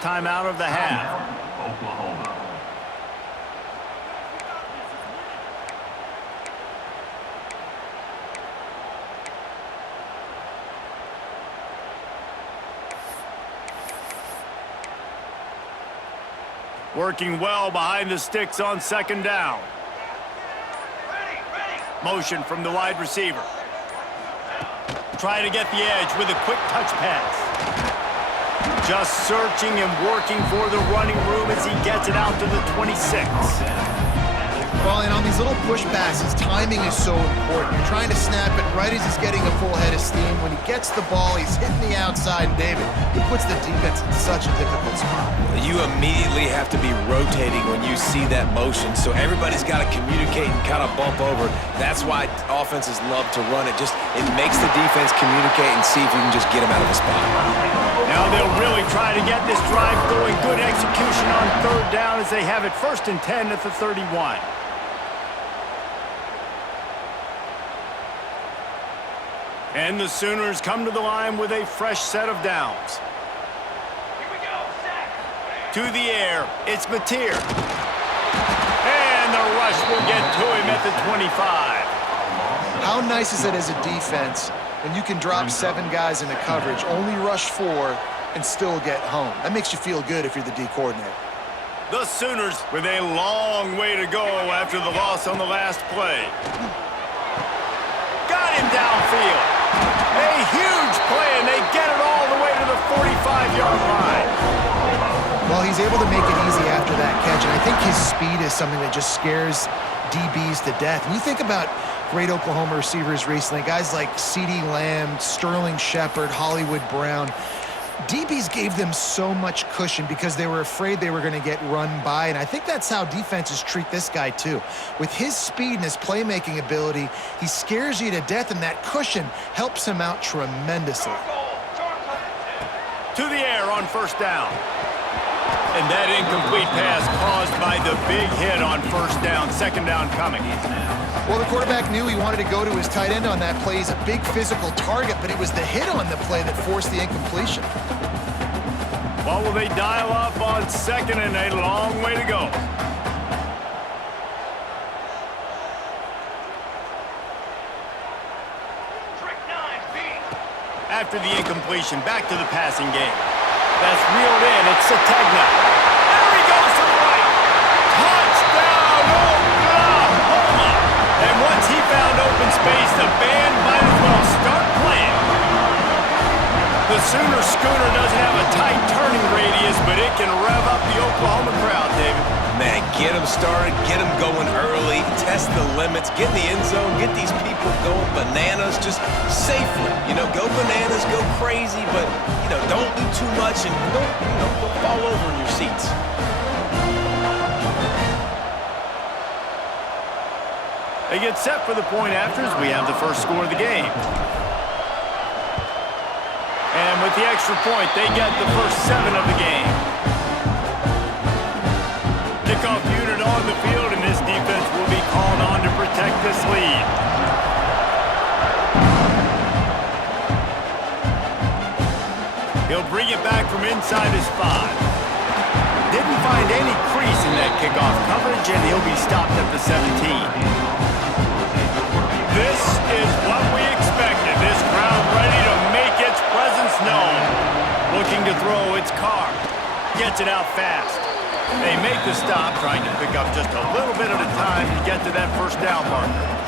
first timeout of the half. Oklahoma. Working well behind the sticks on second down. Motion from the wide receiver. Trying to get the edge with a quick touch pass. Just searching and working for the running room as he gets it out to the 26. Well, and on these little push passes, timing is so important. You're trying to snap it right as he's getting a full head of steam. When he gets the ball, he's hitting the outside, and David, he puts the defense in such a difficult spot. You immediately have to be rotating when you see that motion, so everybody's got to communicate and kind of bump over. That's why offenses love to run it. It makes the defense communicate and see if you can just get them out of the spot. Now they'll really try to get this drive going. Good execution on third down as they have it 1st and 10 at the 31. And the Sooners come to the line with a fresh set of downs. To the air, it's Mateer. And the rush will get to him at the 25. How nice is it as a defense when you can drop 7 guys into coverage, only rush 4, and still get home? That makes you feel good if you're the D coordinator. The Sooners with a long way to go after the loss on the last play. Got him downfield. A huge play, and they get it all the way to the 45-yard line. Well, he's able to make it easy after that catch, and I think his speed is something that just scares DBs to death. When you think about great Oklahoma receivers recently, guys like CeeDee Lamb, Sterling Shepard, Hollywood Brown, DBs gave them so much cushion because they were afraid they were going to get run by, and I think that's how defenses treat this guy too. With his speed and his playmaking ability, he scares you to death, and that cushion helps him out tremendously. To the air on 1st down. And that incomplete pass caused by the big hit on 1st down. 2nd down coming. Well, the quarterback knew he wanted to go to his tight end on that play. He's a big physical target, but it was the hit on the play that forced the incompletion. Well, will they dial up on 2nd and a long way to go? After the incompletion, back to the passing game. That's reeled in. It's Sategna. There he goes to the right. Touchdown, Oklahoma! And once he found open space, the band might as well start playing. The Sooner schooner doesn't have a tight turning radius, but it can rev up the Oklahoma crowd, David. Man, get them started, get them going early, test the limits, get in the end zone, get these people going bananas, just safely. Go bananas, go crazy, but, don't do too much and don't fall over in your seats. They get set for the point after as we have the first score of the game. And with the extra point, they get the first 7 of the game. Kickoff unit on the field, and this defense will be called on to protect this lead. He'll bring it back from inside his 5. Didn't find any crease in that kickoff coverage, and he'll be stopped at the 17. This is what we expected. This crowd ready to make its presence known. Looking to throw its car. Gets it out fast. They make the stop, trying to pick up just a little bit at a time to get to that 1st down marker.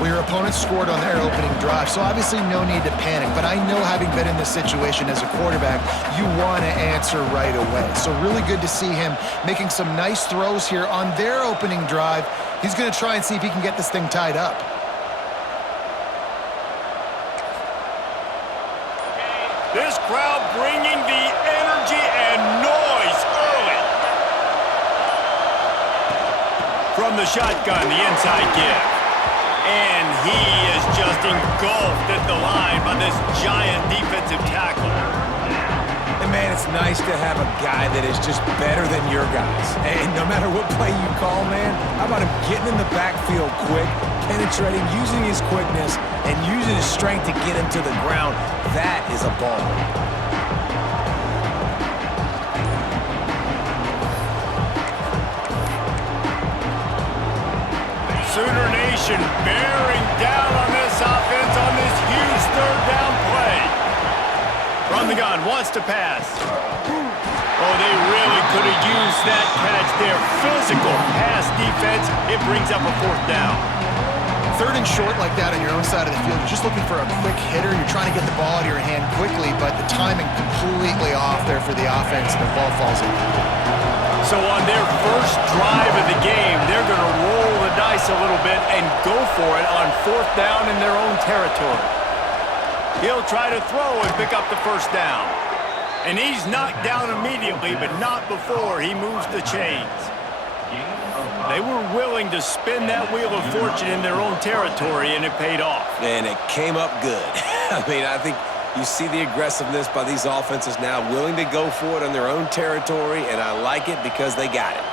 Well, your opponent scored on their opening drive, so obviously no need to panic. But I know, having been in this situation as a quarterback, you want to answer right away. So really good to see him making some nice throws here on their opening drive. He's going to try and see if he can get this thing tied up. This crowd bringing the energy and noise early. From the shotgun, the inside give. And he is just engulfed at the line by this giant defensive tackle. And man, it's nice to have a guy that is just better than your guys. And no matter what play you call, man, how about him getting in the backfield quick, penetrating, using his quickness, and using his strength to get him to the ground? That is a ball. Frustration bearing down on this offense on this huge third down play. From the gun, wants to pass. Oh, they really could have used that catch there. Physical pass defense. It brings up a fourth down. Third and short like that on your own side of the field, you're just looking for a quick hitter. You're trying to get the ball out of your hand quickly, but the timing completely off there for the offense, and the ball falls in. So on their first drive of the game, they're going to roll the dice a little bit and go for it on fourth down in their own territory. He'll try to throw and pick up the first down. And he's knocked down immediately, but not before he moves the chains. They were willing to spin that wheel of fortune in their own territory, and it paid off. And it came up good. I mean, I think you see the aggressiveness by these offenses now, willing to go for it in their own territory, and I like it because they got it.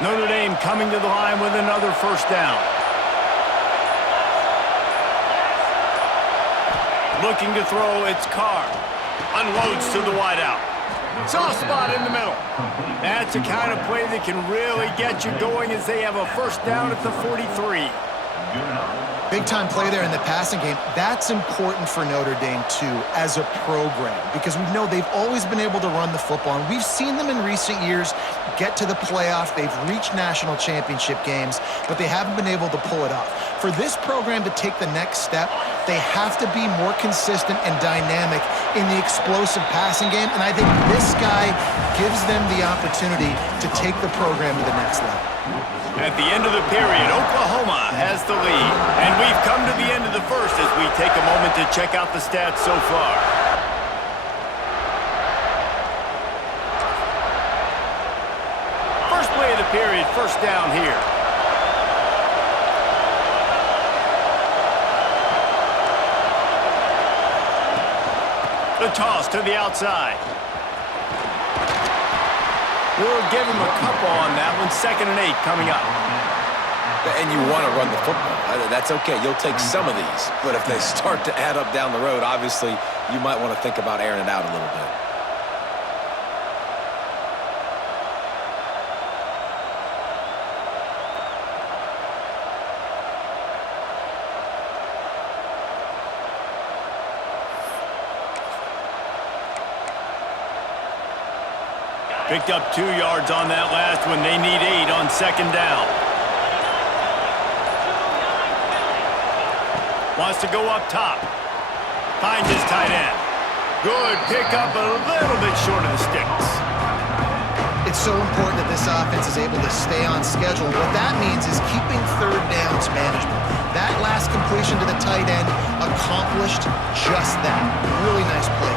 Notre Dame coming to the line with another first down. Looking to throw, it's Carr. Unloads to the wideout. Soft spot in the middle. That's the kind of play that can really get you going as they have a first down at the 43. Big-time play there in the passing game. That's important for Notre Dame, too, as a program, because we know they've always been able to run the football, and we've seen them in recent years get to the playoff. They've reached national championship games, but they haven't been able to pull it off. For this program to take the next step, they have to be more consistent and dynamic in the explosive passing game, and I think this guy gives them the opportunity to take the program to the next level. At the end of the period, Oklahoma has the lead. And we've come to the end of the first as we take a moment to check out the stats so far. First play of the period, first down here. The toss to the outside. We'll give him a couple on that one. 2nd and 8 coming up. And you want to run the football. That's okay. You'll take some of these. But if they start to add up down the road, obviously, you might want to think about airing it out a little bit. Picked up 2 yards on that last one. They need 8 on 2nd down. Wants to go up top. Finds his tight end. Good pickup, a little bit short of the sticks. It's so important that this offense is able to stay on schedule. What that means is keeping third downs manageable. That last completion to the tight end accomplished just that. Really nice play.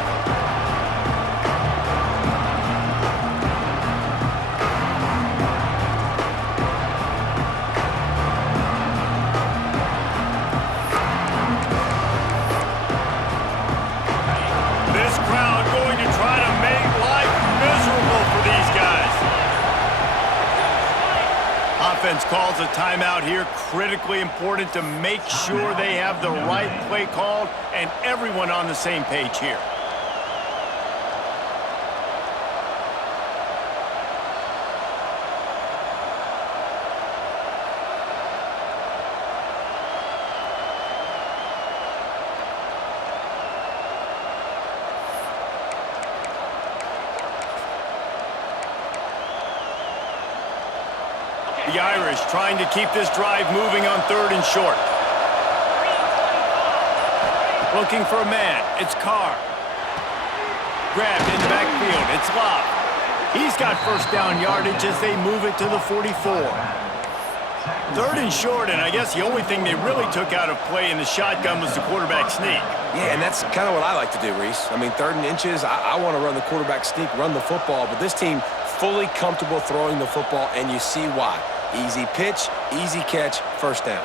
Offense calls a timeout here. Critically important to make sure they have the right play called and everyone on the same page here. The Irish trying to keep this drive moving on 3rd and short. Looking for a man. It's Carr. Grabbed in the backfield. It's Love. He's got first down yardage as they move it to the 44. 3rd and short, and I guess the only thing they really took out of play in the shotgun was the quarterback sneak. Yeah, and that's kind of what I like to do, Reese. I mean, 3rd and inches, I want to run the quarterback sneak, run the football, but this team fully comfortable throwing the football, and you see why. Easy pitch, easy catch, first down.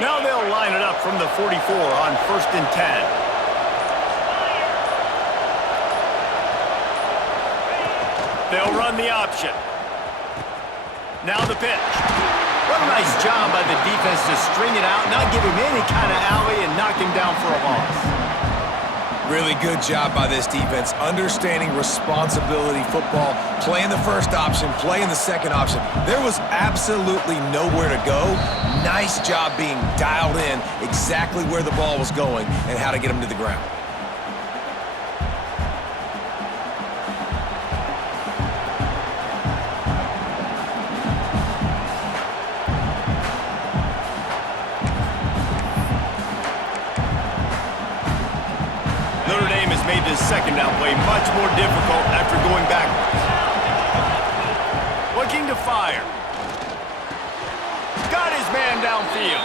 Now they'll line it up from the 44 on 1st and 10. They'll run the option. Now the pitch. What a nice job by the defense to string it out, not give him any kind of alley, and knock him down for a loss. Really good job by this defense, understanding responsibility football, playing the first option, playing the second option. There was absolutely nowhere to go. Nice job being dialed in exactly where the ball was going and how to get him to the ground. This second down play much more difficult after going backwards. Looking to fire. Got his man downfield.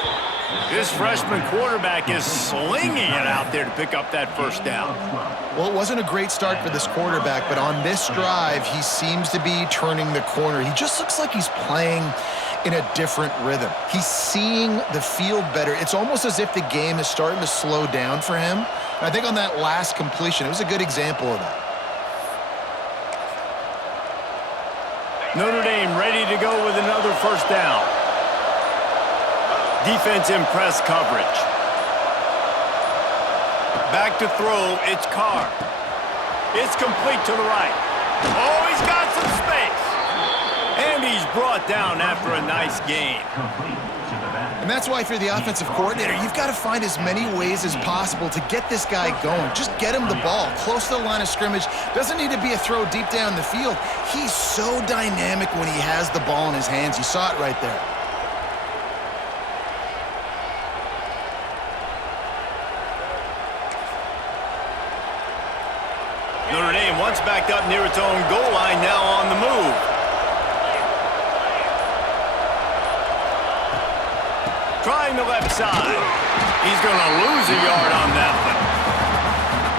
This freshman quarterback is slinging it out there to pick up that first down. Well, it wasn't a great start for this quarterback, but on this drive, he seems to be turning the corner. He just looks like he's playing in a different rhythm. He's seeing the field better. It's almost as if the game is starting to slow down for him. I think on that last completion, it was a good example of that. Notre Dame ready to go with another first down. Defense in press coverage. Back to throw, it's Carr. It's complete to the right. Oh, he's got some space. And he's brought down after a nice gain. And that's why if you're the offensive coordinator, you've got to find as many ways as possible to get this guy going. Just get him the ball close to the line of scrimmage. Doesn't need to be a throw deep down the field. He's so dynamic when he has the ball in his hands. You saw it right there. Notre Dame once backed up near its own goal line, now on the move. Trying the left side. He's going to lose a yard on that one.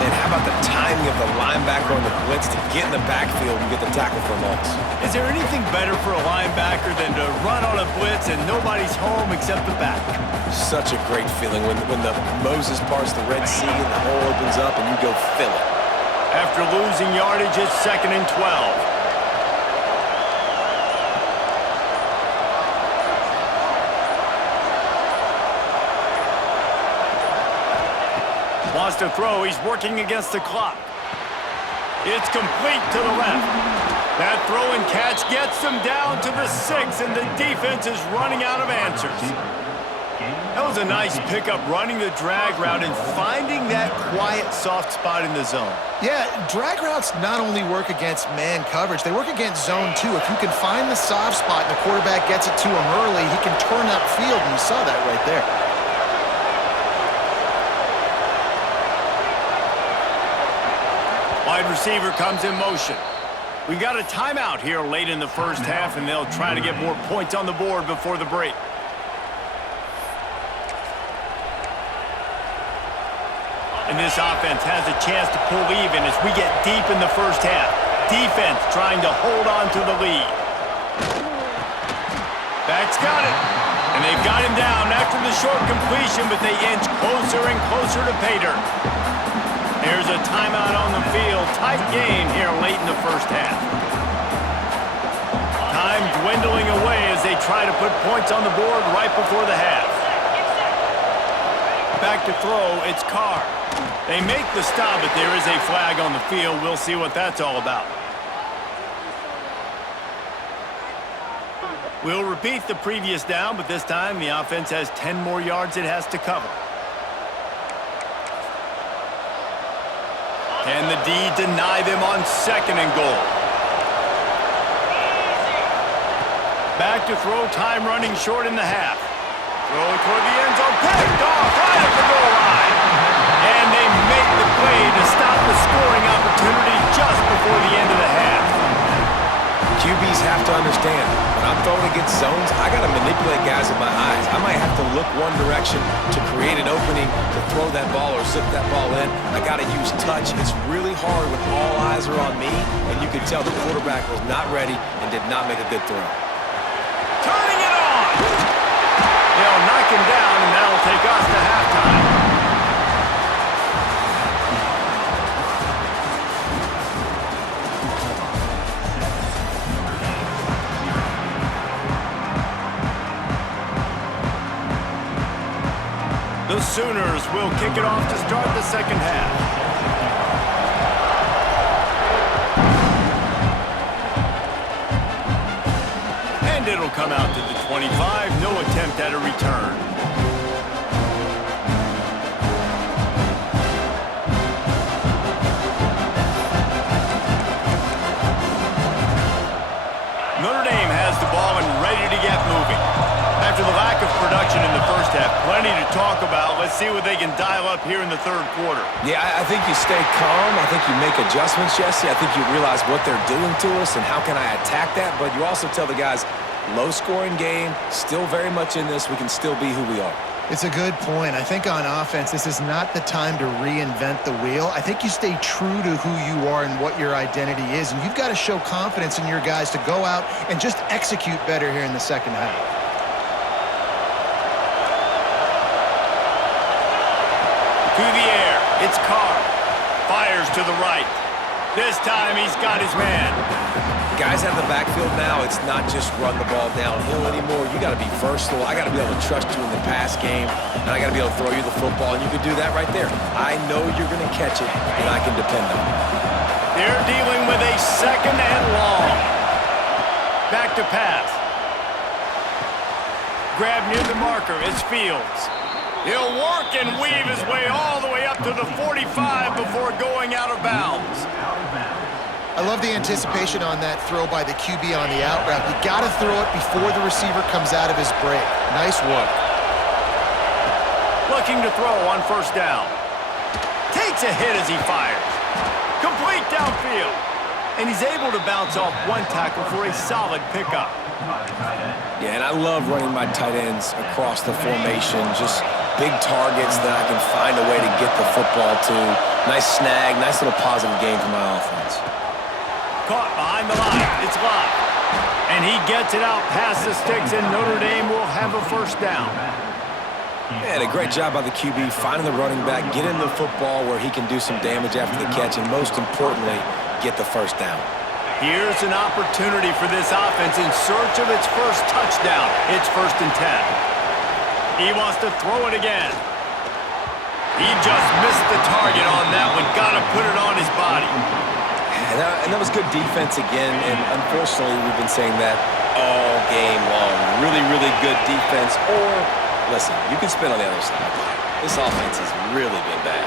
And how about the timing of the linebacker on the blitz to get in the backfield and get the tackle for a loss? Is there anything better for a linebacker than to run on a blitz and nobody's home except the back? Such a great feeling when the Moses parts the Red Sea and the hole opens up and you go fill it. After losing yardage, it's 2nd and 12. Wants to throw. He's working against the clock. It's complete to the left. That throw and catch gets them down to the 6, and the defense is running out of answers. That was a nice pickup, running the drag route and finding that quiet, soft spot in the zone. Yeah, drag routes not only work against man coverage, they work against zone too. If you can find the soft spot and the quarterback gets it to him early, he can turn upfield, and you saw that right there. Wide receiver comes in motion. We got a timeout here late in the first half, and they'll try to get more points on the board before the break. And this offense has a chance to pull even as we get deep in the first half. Defense trying to hold on to the lead. Back's got it. And they've got him down after the short completion, but they inch closer and closer to pay dirt. There's a timeout on the field. Tight game here late in the first half. Time dwindling away as they try to put points on the board right before the half. Back to throw, it's Carr. They make the stop, but there is a flag on the field. We'll see what that's all about. We'll repeat the previous down, but this time the offense has 10 more yards it has to cover. Can the D deny them on 2nd and goal? Back to throw, time running short in the half. Throw it toward the end zone, picked off right at the goal line. And they make the play to stop the scoring opportunity just before the end of the half. QBs have to understand, when I'm throwing against zones, I got to manipulate guys with my eyes. I might have to look one direction to create an opening to throw that ball or zip that ball in. I got to use touch. It's really hard when all eyes are on me, and you can tell the quarterback was not ready and did not make a good throw. Turning it on! They'll knock him down, and that'll take us to halftime. The Sooners will kick it off to start the second half. And it'll come out to the 25. No attempt at a return. Notre Dame has the ball and ready to get moving. After the lack of production in the first half, plenty to talk about. Let's see what they can dial up here in the third quarter. Yeah, I think you stay calm. I think you make adjustments, Jesse. I think you realize what they're doing to us and how can I attack that. But you also tell the guys, low-scoring game, still very much in this. We can still be who we are. It's a good point. I think on offense, this is not the time to reinvent the wheel. I think you stay true to who you are and what your identity is, and you've got to show confidence in your guys to go out and just execute better here in the second half. To the air, it's Carr. Fires to the right. This time he's got his man. Guys have the backfield now. It's not just run the ball downhill anymore. You got to be versatile. I got to be able to trust you in the pass game, and I got to be able to throw you the football, and you can do that right there. I know you're going to catch it, and I can depend on it. They're dealing with a second and long. Back to pass. Grab near the marker. It's Fields. He'll work and weave his way all the way up to the 45 before going out of bounds. I love the anticipation on that throw by the QB on the out route. You got to throw it before the receiver comes out of his break. Nice work. Looking to throw on first down. Takes a hit as he fires. Complete downfield. And he's able to bounce off one tackle for a solid pickup. Yeah, and I love running my tight ends across the formation. Just big targets that I can find a way to get the football to. Nice snag, nice little positive game for my offense. Caught behind the line. It's live. And he gets it out past the sticks, and Notre Dame will have a first down. Yeah, a great job by the QB, finding the running back, get him the football where he can do some damage after the catch, and most importantly, get the first down. Here's an opportunity for this offense in search of its first touchdown. It's 1st and 10. He wants to throw it again. He just missed the target on that one. Got to put it on his body. And that was good defense again, and unfortunately, we've been saying that all game long. Really, really good defense. Or, listen, you can spin on the other side. This offense has really been bad.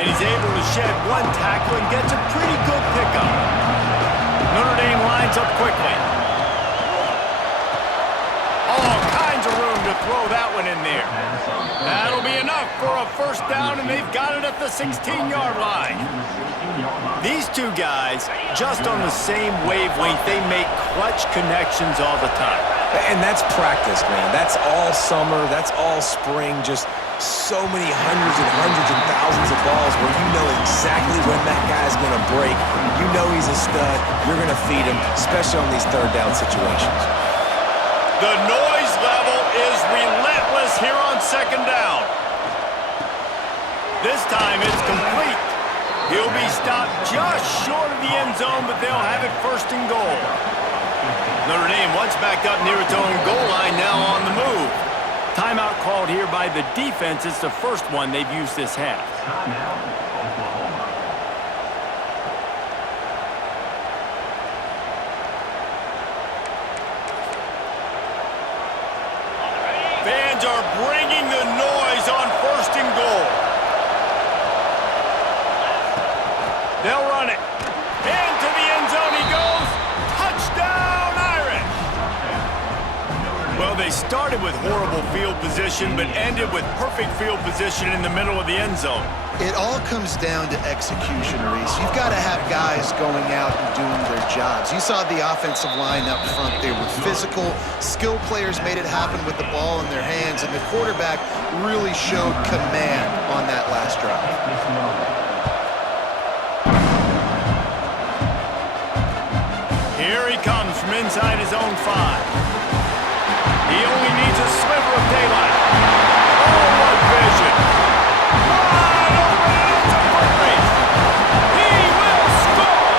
And he's able to shed one tackle and gets a pretty good pickup. Notre Dame lines up quickly. All kinds of room to throw that one in there. That'll be enough for a first down, and they've got it at the 16-yard line. These two guys, just on the same wavelength, they make clutch connections all the time. And that's practice, man. That's all summer. That's all spring. Just so many hundreds and thousands of balls where you know exactly when that guy's going to break. You know he's a stud. You're going to feed him, especially on these third down situations. The noise level is relentless here on second down. This time it's complete. He'll be stopped just short of the end zone, but they'll have it 1st and goal. Notre Dame once backed up near its own goal line, now on the move. Timeout called here by the defense. It's the first one they've used this half. Fans are bringing the noise on 1st and goal. They'll run it. Into the end zone he goes. Touchdown, Irish! Well, they started with horrible field position, but ended with perfect field position in the middle of the end zone. It all comes down to execution, Reese. You've got to have guys going out and doing their jobs. You saw the offensive line up front. They were physical. Skilled players made it happen with the ball in their hands, and the quarterback really showed command on that last drive. Here he comes from inside his own 5. He only needs a sliver of daylight. Oh, what vision! Wide open, it's a foot race. He will score!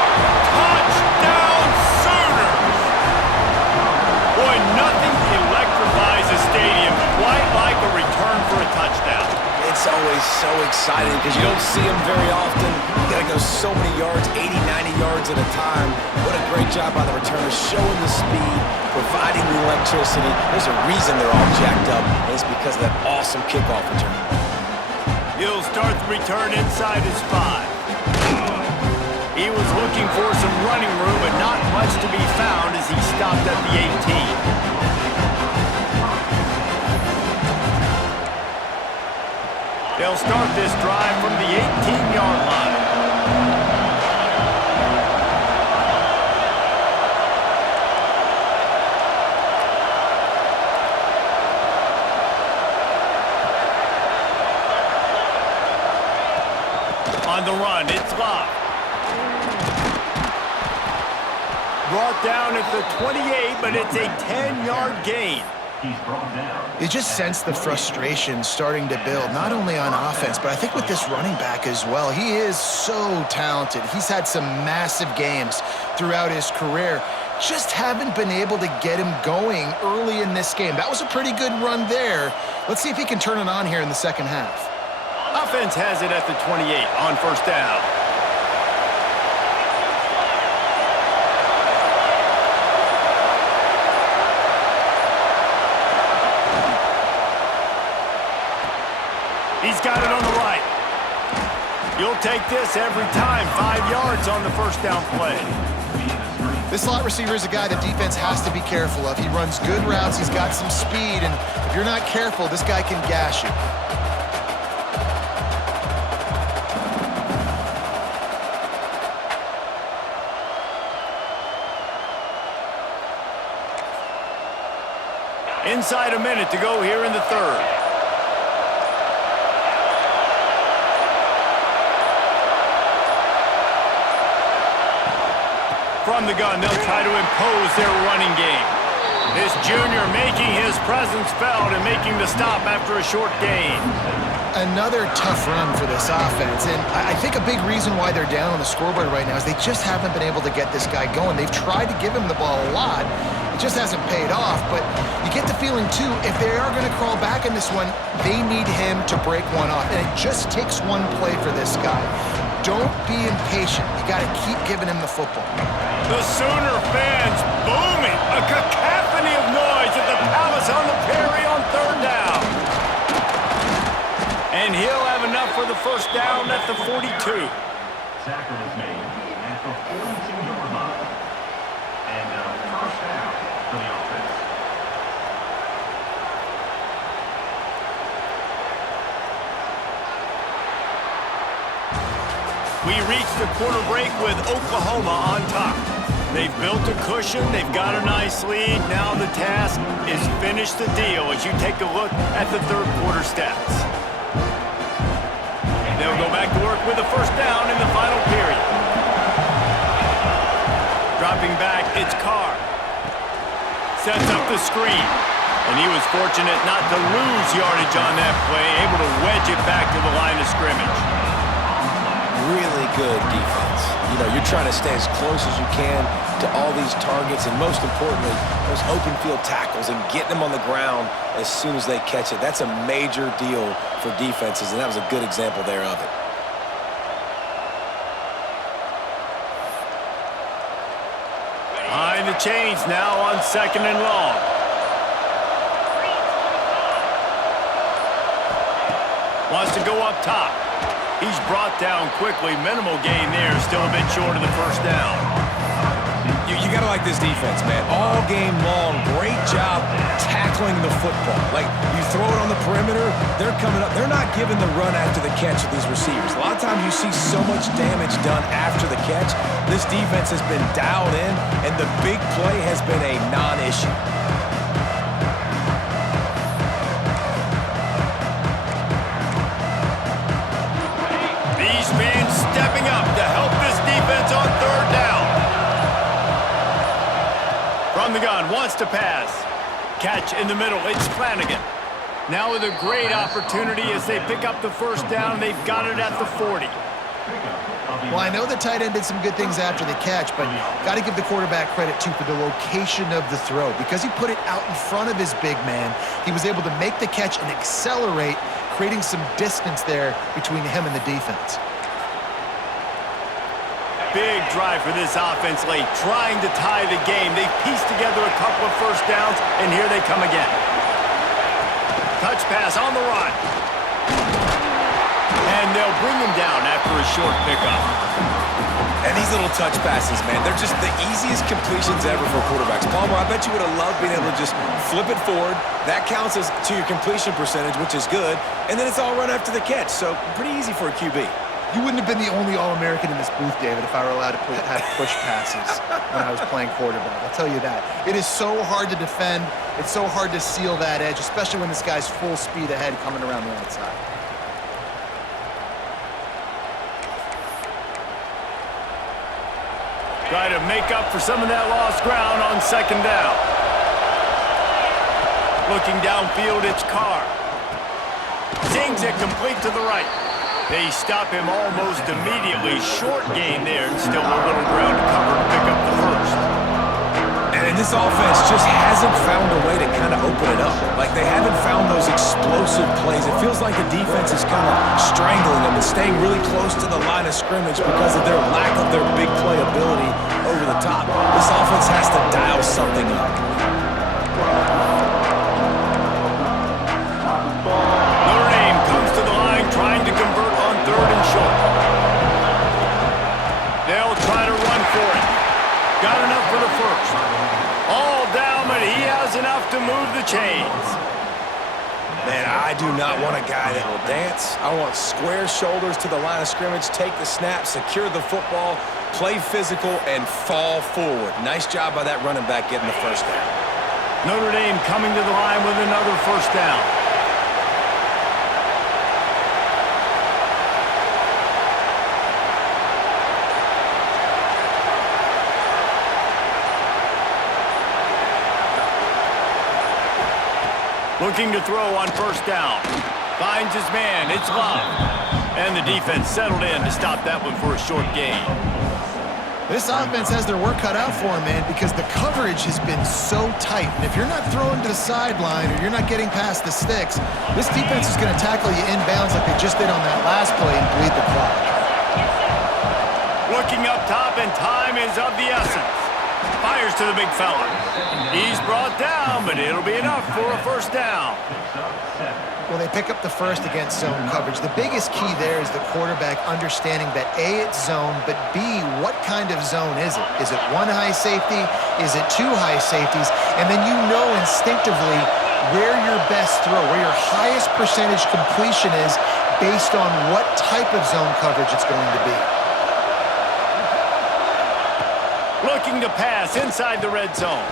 Touchdown, Sooners! Boy, nothing electrifies a stadium quite like a return for a touchdown. always so exciting because you don't see them very often. You got to go so many yards, 80, 90 yards at a time. What a great job by the returners, showing the speed, providing the electricity. There's a reason they're all jacked up, and it's because of that awesome kickoff return. He'll start the return inside his 5. He was looking for some running room, but not much to be found as he stopped at the 18. They'll start this drive from the 18-yard line. On the run, it's Love. Brought down at the 28, but it's a 10-yard gain. You just sense the frustration starting to build, not only on offense, but I think with this running back as well. He is so talented. He's had some massive games throughout his career. Just haven't been able to get him going early in this game. That was a pretty good run there. Let's see if he can turn it on here in the second half. Offense has it at the 28 on first down. He's got it on the right. You'll take this every time. 5 yards on the first down play. This slot receiver is a guy the defense has to be careful of. He runs good routes. He's got some speed, and if you're not careful, this guy can gash you. Inside a minute to go here in the third. From the gun, they'll try to impose their running game. This junior making his presence felt and making the stop after a short gain. Another tough run for this offense, and I think a big reason why they're down on the scoreboard right now is they just haven't been able to get this guy going. They've tried to give him the ball a lot. It just hasn't paid off, but you get the feeling, too, if they are going to crawl back in this one, they need him to break one off, and it just takes one play for this guy. Don't be impatient. You got to keep giving him the football. The Sooner fans booming. A cacophony of noise at the Palace on the Prairie on third down. And he'll have enough for the first down at the 42. Tackle is made at the 42-yard line. And first down for the offense. We reached the quarter break with Oklahoma on top. They've built a cushion. They've got a nice lead. Now the task is finish the deal as you take a look at the third quarter stats. They'll go back to work with a first down in the final period. Dropping back, it's Carr. Sets up the screen. And he was fortunate not to lose yardage on that play, able to wedge it back to the line of scrimmage. Really good defense. You know, you're trying to stay as close as you can to all these targets, and most importantly, those open field tackles and getting them on the ground as soon as they catch it. That's a major deal for defenses, and that was a good example there of it. Behind the chains now on second and long. Wants to go up top. He's brought down quickly. Minimal gain there. Still a bit short of the first down. You got to like this defense, man. All game long, great job tackling the football. Like, you throw it on the perimeter, they're coming up. They're not giving the run after the catch of these receivers. A lot of times you see so much damage done after the catch. This defense has been dialed in, and the big play has been a non-issue. These fans stepping up to help this defense on third down. From the gun, wants to pass. Catch in the middle, it's Flanagan. Now with a great opportunity as they pick up the first down. They've got it at the 40. Well, I know the tight end did some good things after the catch, but got to give the quarterback credit, too, for the location of the throw. Because he put it out in front of his big man, he was able to make the catch and accelerate, creating some distance there between him and the defense. Big drive for this offense late, trying to tie the game. They've pieced together a couple of first downs, and here they come again. Touch pass on the run. And they'll bring him down after a short pickup. And these little touch passes, man, they're just the easiest completions ever for quarterbacks. Palmer, I bet you would have loved being able to just flip it forward. That counts as to your completion percentage, which is good. And then it's all run after the catch, so pretty easy for a QB. You wouldn't have been the only All-American in this booth, David, if I were allowed to have push passes when I was playing quarterback. I'll tell you that. It is so hard to defend. It's so hard to seal that edge, especially when this guy's full speed ahead coming around the outside. Try to make up for some of that lost ground on second down. Looking downfield, it's Carr. Zings it complete to the right. They stop him almost immediately. Short gain there, and still a little ground to cover to pick up the first. And this offense just hasn't found a way to kind of open it up. Like, they haven't found those explosive plays. It feels like the defense is kind of strangling them and staying really close to the line of scrimmage because of their lack of their big play ability over the top. This offense has to dial something up. Notre Dame comes to the line trying to convert on third and short. They'll try to run for it. Got enough for the first. All down, but he has enough to move the chains. Man, I do not want a guy that will dance. I want square shoulders to the line of scrimmage, take the snap, secure the football, play physical, and fall forward. Nice job by that running back getting the first down. Notre Dame coming to the line with another first down. Looking to throw on first down. Finds his man. It's Love. And the defense settled in to stop that one for a short gain. This offense has their work cut out for them, man, because the coverage has been so tight. And if you're not throwing to the sideline or you're not getting past the sticks, this defense is going to tackle you inbounds like they just did on that last play and bleed the clock. Looking up top, and time is of the essence. Fires to the big fella. He's brought down, but it'll be enough for a first down. Well, they pick up the first against zone coverage. The biggest key there is the quarterback understanding that A, it's zone, but B, what kind of zone is it? Is it one high safety? Is it two high safeties? And then you know instinctively where your best throw, where your highest percentage completion is based on what type of zone coverage it's going to be. Looking to pass inside the red zone.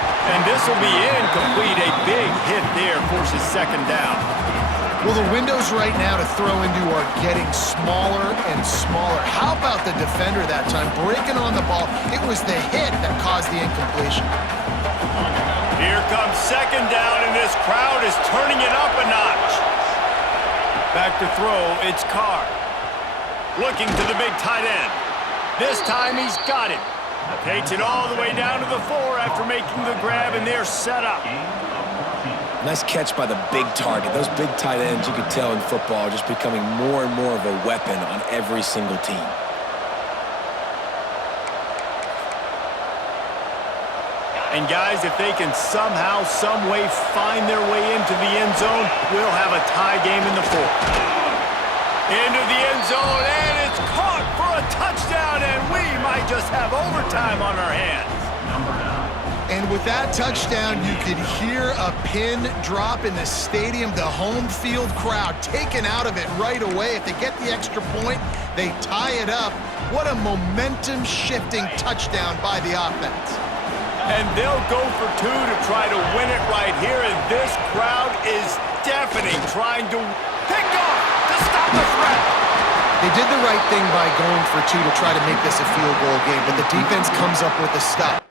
And this will be incomplete. A big hit there forces second down. Well, the windows right now to throw into are getting smaller and smaller. How about the defender that time breaking on the ball? It was the hit that caused the incompletion. Here comes second down, and this crowd is turning it up a notch. Back to throw, it's Carr. Looking to the big tight end. This time he's got it. Takes it all the way down to the 4 after making the grab, and they're set up. Nice catch by the big target. Those big tight ends, you could tell in football, are just becoming more and more of a weapon on every single team. And guys, if they can somehow, some way find their way into the end zone, we'll have a tie game in the 4th. Into the end zone, and it's caught for a touchdown, and we might just have overtime on our hands. And with that touchdown, you could hear a pin drop in the stadium. The home field crowd taken out of it right away. If they get the extra point, they tie it up. What a momentum-shifting touchdown by the offense. And they'll go for 2 to try to win it right here, and this crowd is deafening, trying to pick off to stop the threat. They did the right thing by going for 2 to try to make this a field goal game, but the defense comes up with a stop.